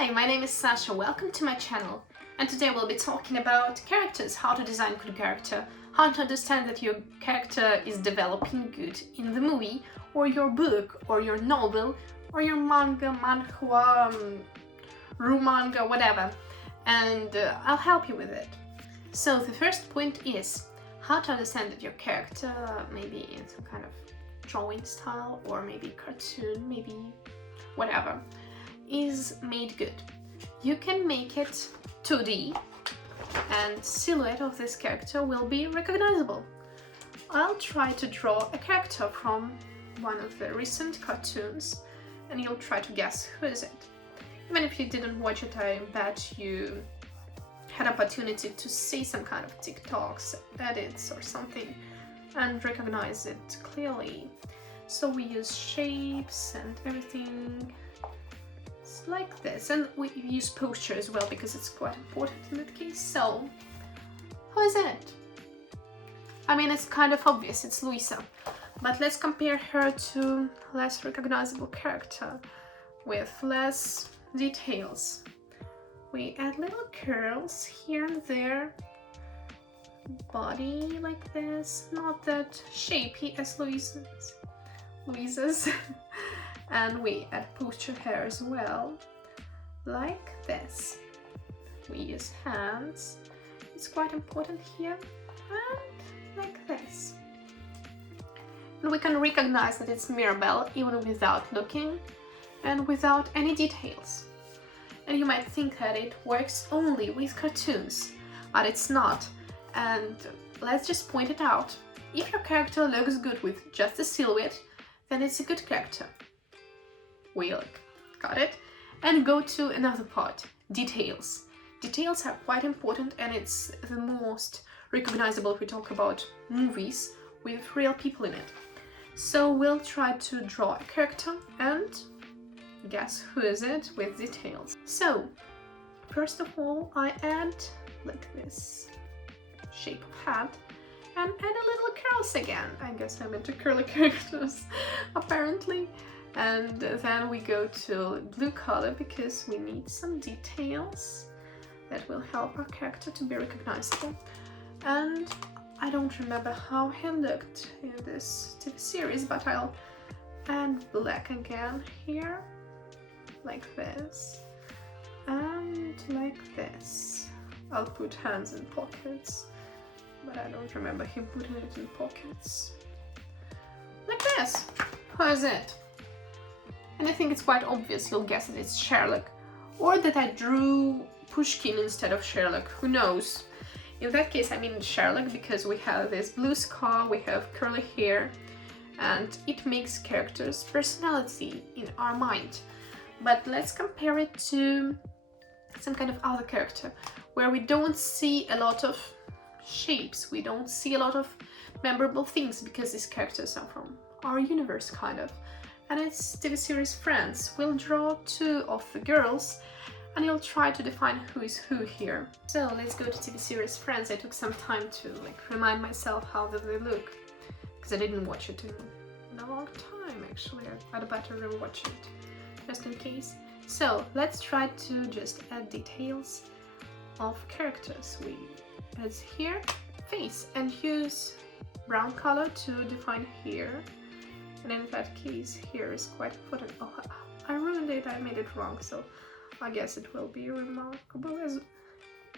Hi, my name is Sasha, welcome to my channel, and today we'll be talking about characters, how to design good character, how to understand that your character is developing good in the movie, or your book, or your novel, or your manga, manhwa, romanga, whatever, and I'll help you with it. So the first point is how to understand that your character, maybe in some kind of drawing style, or maybe cartoon, maybe whatever, is made good. You can make it 2D and silhouette of this character will be recognizable. I'll try to draw a character from one of the recent cartoons and you'll try to guess who is it. Even if you didn't watch it, I bet you had opportunity to see some kind of TikToks, edits or something and recognize it clearly. So we use shapes and everything like this, and we use posture as well because it's quite important in that case. So, who is it? I mean, it's kind of obvious, it's Luisa, but let's compare her to less recognizable character with less details. We add little curls here and there, body like this, not that shapy as Luisa's. And we add posture hair as well, like this. We use hands, it's quite important here, and like this. And we can recognize that it's Mirabelle even without looking and without any details. And you might think that it works only with cartoons, but it's not. And let's just point it out. If your character looks good with just a silhouette, then it's a good character. We got it? And go to another part, details. Details are quite important and it's the most recognizable if we talk about movies with real people in it. So we'll try to draw a character and guess who is it with details. So first of all, I add like this shape of hat and add a little curls again. I guess I'm into curly characters apparently. And then we go to blue color because we need some details that will help our character to be recognizable. And I don't remember how he looked in this TV series, but I'll add black again here, like this, and like this. I'll put hands in pockets, but I don't remember him putting it in pockets. Like this. Who is it? And I think it's quite obvious, you'll guess that it's Sherlock, or that I drew Pushkin instead of Sherlock, who knows. In that case I mean Sherlock because we have this blue scar, we have curly hair, and it makes characters' personality in our mind. But let's compare it to some kind of other character, where we don't see a lot of shapes, we don't see a lot of memorable things, because these characters are from our universe, kind of. And it's TV series Friends. We'll draw two of the girls and you'll try to define who is who here. So let's go to TV series Friends. I took some time to remind myself how do they look, because I didn't watch it in a long time actually. I'd better rewatch it just in case. So let's try to just add details of characters. We add here face and use brown color to define hair. And in that case, here is quite important. Oh, I ruined it, I made it wrong, so I guess it will be remarkable as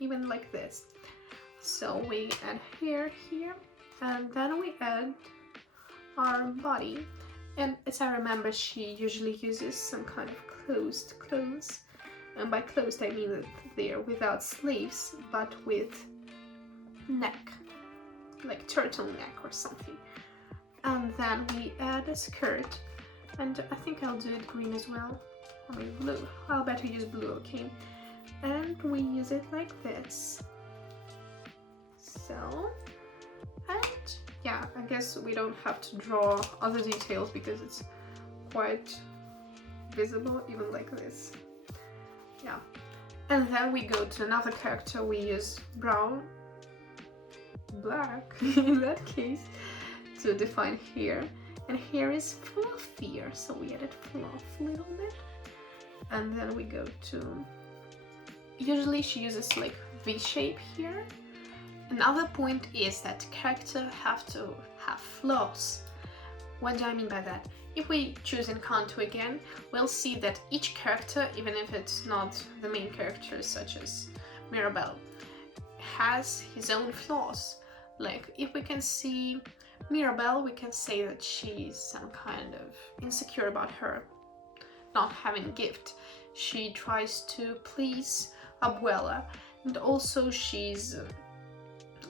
even like this. So we add hair here, and then we add our body. And as I remember, she usually uses some kind of closed clothes. And by closed, I mean that they're without sleeves, but with neck, like turtleneck or something. And then we add a skirt, and I think I'll do it green as well. I mean blue. I'll better use blue, okay? And we use it like this. So, and yeah, I guess we don't have to draw other details because it's quite visible, even like this. Yeah. And then we go to another character, we use brown, black in that case, to define hair, and hair is fluffier, so we added fluff a little bit, And then we go to, usually she uses like V shape here. Another point is that character have to have flaws. What do I mean by that? If we choose Encanto again, we'll see that each character, even if it's not the main character such as Mirabel, has his own flaws. Like if we can see Mirabel, we can say that she's some kind of insecure about her not having a gift. She tries to please Abuela, and also she's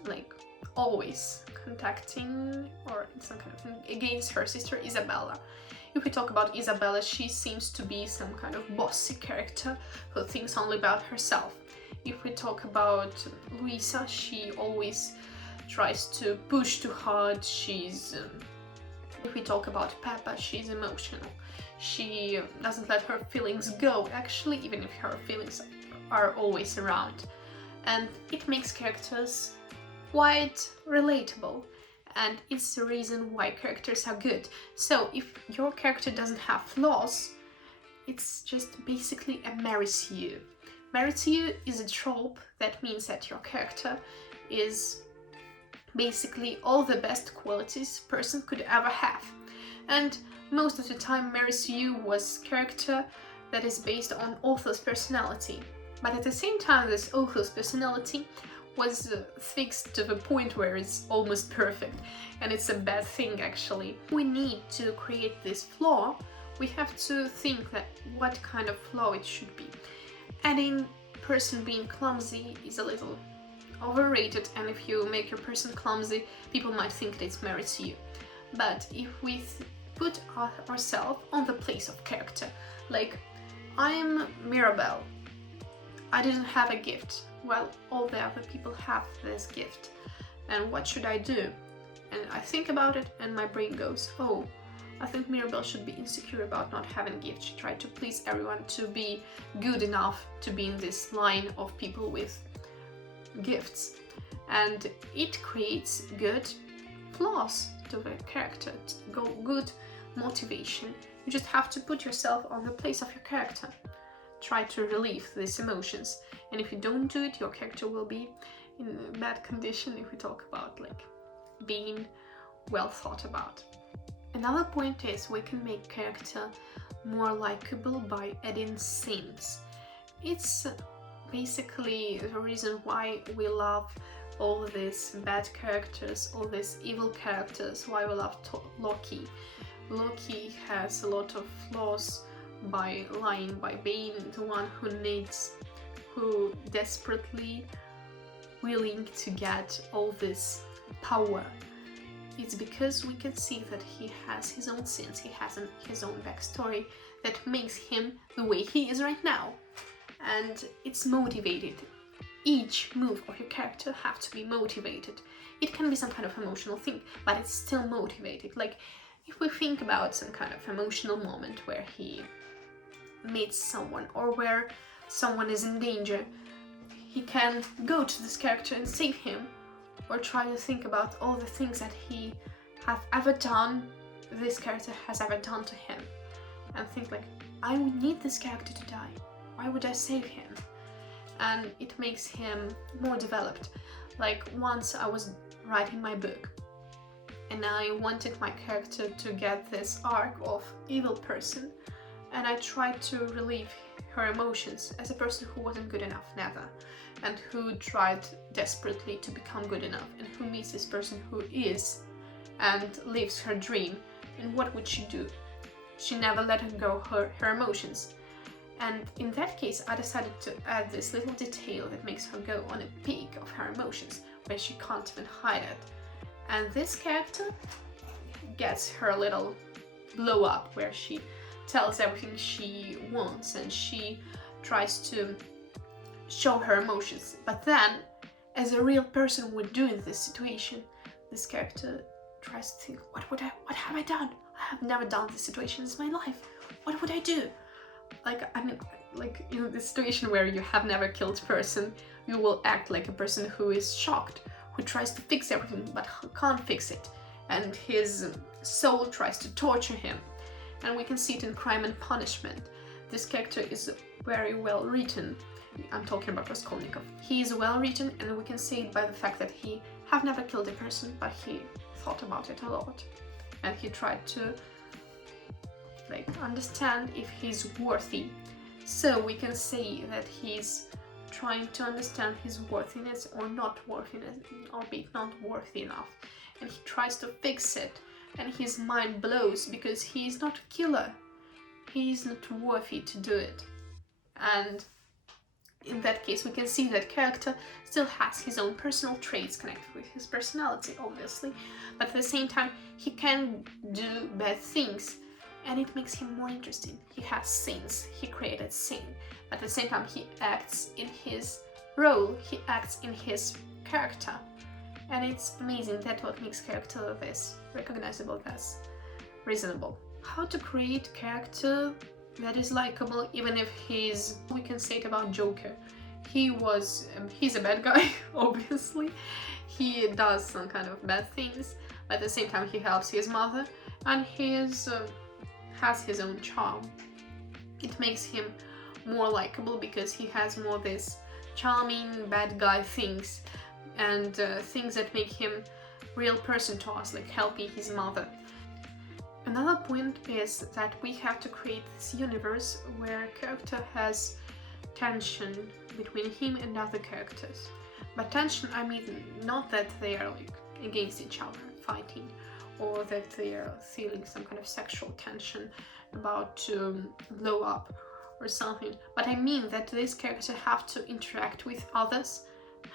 like always contacting or some kind of against her sister Isabella. If we talk about Isabella, she seems to be some kind of bossy character who thinks only about herself. If we talk about Luisa, she always tries to push too hard. If we talk about Peppa, she's emotional. She doesn't let her feelings go, actually, even if her feelings are always around. And it makes characters quite relatable, and it's the reason why characters are good. So if your character doesn't have flaws, it's just basically a marries you. Marries you is a trope that means that your character is basically all the best qualities a person could ever have. And most of the time marries you was character that is based on author's personality. But at the same time, this author's personality was fixed to the point where it's almost perfect, and it's a bad thing actually. We need to create this flaw. We have to think that what kind of flaw it should be. Adding person being clumsy is a little overrated, and if you make your person clumsy, people might think that it merits you. But if we put ourselves on the place of character, like I'm Mirabel, I didn't have a gift. Well, all the other people have this gift. And what should I do? And I think about it and my brain goes, oh, I think Mirabel should be insecure about not having a gift. She tried to please everyone to be good enough to be in this line of people with gifts. And it creates good flaws to the character, good motivation. You just have to put yourself on the place of your character. Try to relieve these emotions, and if you don't do it, your character will be in a bad condition. If we talk about like being well thought about. Another point is we can make character more likable by adding sins. It's basically the reason why we love all these bad characters, all these evil characters, why we love Loki. Loki has a lot of flaws by lying, by being the one who desperately willing to get all this power. It's because we can see that he has his own sins, he has his own backstory that makes him the way he is right now. And it's motivated. Each move of your character have to be motivated. It can be some kind of emotional thing, but it's still motivated. Like if we think about some kind of emotional moment where he meets someone or where someone is in danger, he can go to this character and save him, or try to think about all the things that he have ever done, this character has ever done to him, and think like, I would need this character to die, why would I save him? And it makes him more developed. Like once I was writing my book and I wanted my character to get this arc of evil person, and I tried to relieve her emotions as a person who wasn't good enough, never, and who tried desperately to become good enough, and who meets this person who is and lives her dream. And what would she do? She never let her go her emotions. And in that case, I decided to add this little detail that makes her go on a peak of her emotions, where she can't even hide it. And this character gets her little blow up, where she tells everything she wants and she tries to show her emotions. But then, as a real person would do in this situation, this character tries to think, what have I done? I have never done this situation in my life. What would I do? Like, I mean, like in this situation where you have never killed a person, you will act like a person who is shocked, who tries to fix everything but can't fix it, and his soul tries to torture him. And we can see it in Crime and Punishment. this character is very well written. I'm talking about Raskolnikov. He is well written, and we can say it by the fact that he have never killed a person, but he thought about it a lot. And he tried to understand if he's worthy. So we can say that he's trying to understand his worthiness or not worthiness, or be not worthy enough. And he tries to fix it, and his mind blows because he's not a killer. He's not worthy to do it. And in that case, we can see that character still has his own personal traits connected with his personality, obviously, but at the same time, he can do bad things, and it makes him more interesting. He has sins, he created sin, but at the same time, he acts in his role, he acts in his character, and it's amazing. That's what makes character this recognizable, as reasonable. How to create character that is likable, even if we can say it about Joker. He's a bad guy, obviously. He does some kind of bad things, but at the same time he helps his mother, and he has his own charm. It makes him more likable because he has more this charming bad guy things, and things that make him real person to us, like helping his mother. Another point is that we have to create this universe where character has tension between him and other characters. By tension, I mean not that they are against each other, fighting, or that they are feeling some kind of sexual tension about to blow up or something, but I mean that these characters have to interact with others,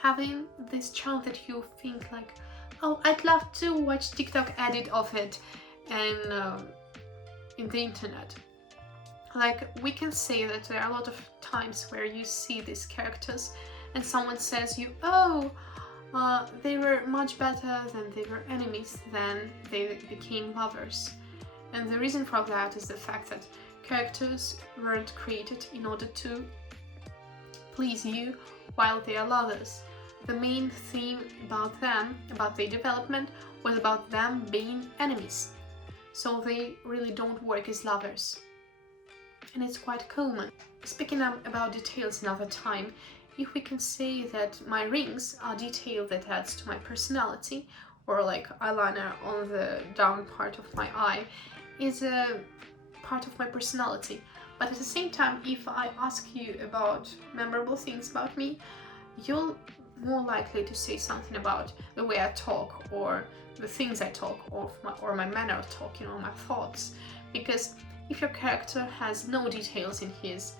having this charm that you think oh, I'd love to watch TikTok edit of it, and in the internet. We can say that there are a lot of times where you see these characters and someone says you, oh, they were much better than they were enemies, then they became lovers. And the reason for that is the fact that characters weren't created in order to please you while they are lovers. The main theme about them, about their development, was about them being enemies. So they really don't work as lovers. And it's quite common. Speaking about details another time, if we can say that my rings are detail that adds to my personality, or eyeliner on the down part of my eye is a part of my personality. But at the same time, if I ask you about memorable things about me, you're more likely to say something about the way I talk, or the things I talk, or my manner of talking, or my thoughts. Because if your character has no details in his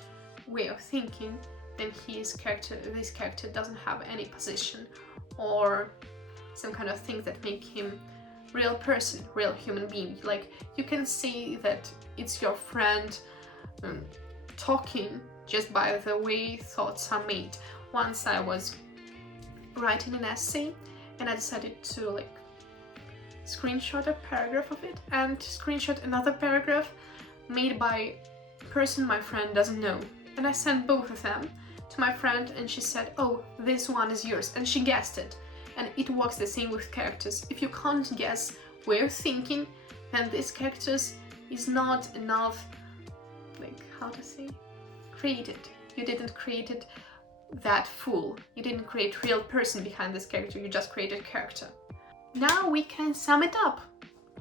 way of thinking, then this character doesn't have any position or some kind of things that make him real person, real human being. You can see that it's your friend talking just by the way thoughts are made. Once I was writing an essay and I decided to screenshot a paragraph of it and screenshot another paragraph made by a person my friend doesn't know, and I sent both of them to my friend, and she said, oh, this one is yours, and she guessed it. And it works the same with characters. If you can't guess where you're thinking, then this characters is not enough, created. You didn't create it that full. You didn't create real person behind this character, you just created character. Now we can sum it up.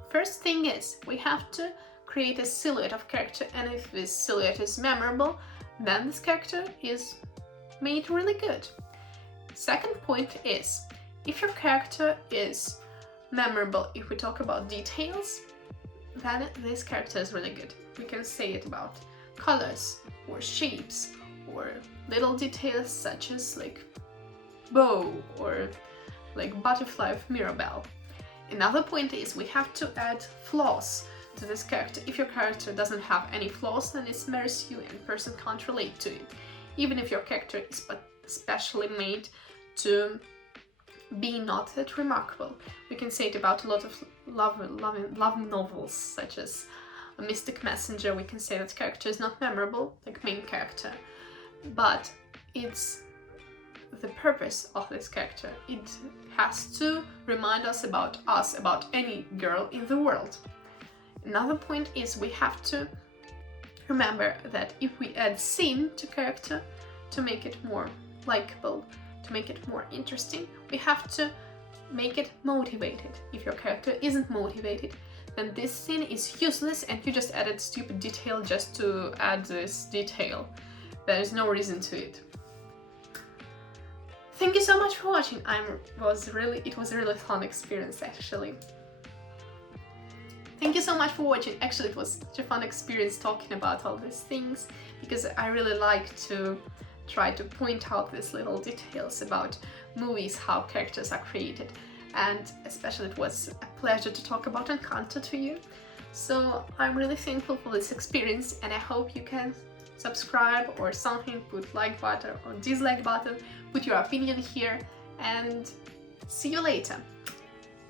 First thing is, we have to create a silhouette of character, and if this silhouette is memorable, then this character is made really good. Second point is, if your character is memorable, if we talk about details, then this character is really good. We can say it about colors, or shapes, or little details such as bow, or butterfly of Mirabelle. Another point is we have to add flaws to this character. If your character doesn't have any flaws, then it smears you and person can't relate to it. Even if your character is specially made to be not that remarkable. We can say it about a lot of love novels, such as A Mystic Messenger. We can say that character is not memorable, main character, but it's the purpose of this character. It has to remind us about any girl in the world. Another point is we have to remember that if we add scene to character to make it more likable, to make it more interesting, we have to make it motivated. If your character isn't motivated, then this scene is useless and you just added stupid detail just to add this detail. There is no reason to it. Thank you so much for watching. It was a really fun experience actually. Thank you so much for watching. Actually, it was such a fun experience talking about all these things because I really like to try to point out these little details about movies, how characters are created. And especially it was a pleasure to talk about Encanto to you. So I'm really thankful for this experience and I hope you can subscribe or something, put like button or dislike button, put your opinion here and see you later.